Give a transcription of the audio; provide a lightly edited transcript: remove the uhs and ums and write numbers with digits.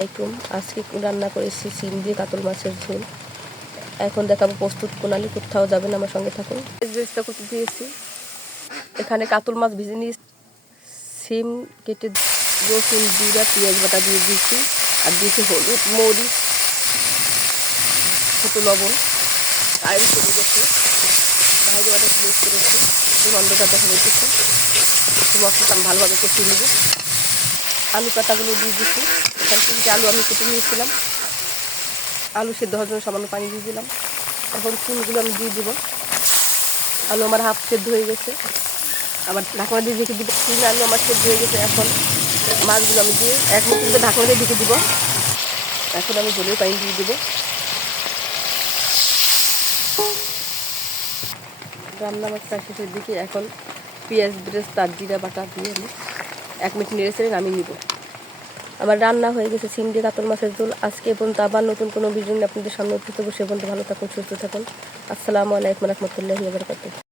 আজকে রান্না করেছি সিম দিয়ে কাতল মাছের ঝোল। এখন দেখাবো প্রস্তুত প্রণালী। কোথাও যাবেন, আমার সঙ্গে থাকুন। বেরেস্তা করতে দিয়েছি, এখানে কাতল মাছ ভেজে নিয়ে সিম কেটে রসুন জিরা পেঁয়াজ বাটা দিয়ে দিয়েছি, আর দিয়েছি হলুদ মরিচ ছোটো লবণ। আইন চলে গেছে, বাইরে অনেক মিক্স করেছে, গন্ধটা দেখা যাচ্ছে। মশলাটা আমি ভালোভাবে কষিয়ে নেব। আলু কাটাগুলো দিয়ে দিচ্ছি, এখান থেকে আলু আমি কেটে নিয়েছিলাম। আলু সেদ্ধ হওয়ার জন্য সামান্য পানি দিয়ে দিলাম। এখন সিমগুলো আমি দিয়ে দিব। আলু আমার হাফ সেদ্ধ হয়ে গেছে, আবার ঢাকনা দিয়ে ঢেকে দিব। সিম আলু আমার সেদ্ধ হয়ে গেছে। এখন মাছগুলো আমি দিয়ে এখন কিন্তু ঢাকনা দিয়ে ঢেকে দিব। এখন আমি জলের পানি দিয়ে দেবো। রান্না আমার প্রায় শেষের দিকে। এখন পেঁয়াজ বেরেস্তা জিরা বাটা দিয়ে আমি 1 মিনিট নেড়ে চেড়ে নামিয়ে নিব। আমার রান্না হয়ে গেছে সিম দিয়ে কাতল মাছের ঝোল। আজকে এ পর্যন্ত আবার নতুন কোনো ভিডিও নিয়ে আপনাদের সামনে উপস্থিত হবো। সে পর্যন্ত ভালো থাকুন, সুস্থ থাকুন। আসসালামু আলাইকুম রহমতুল্লাহি ওয়া বারাকাতুহু।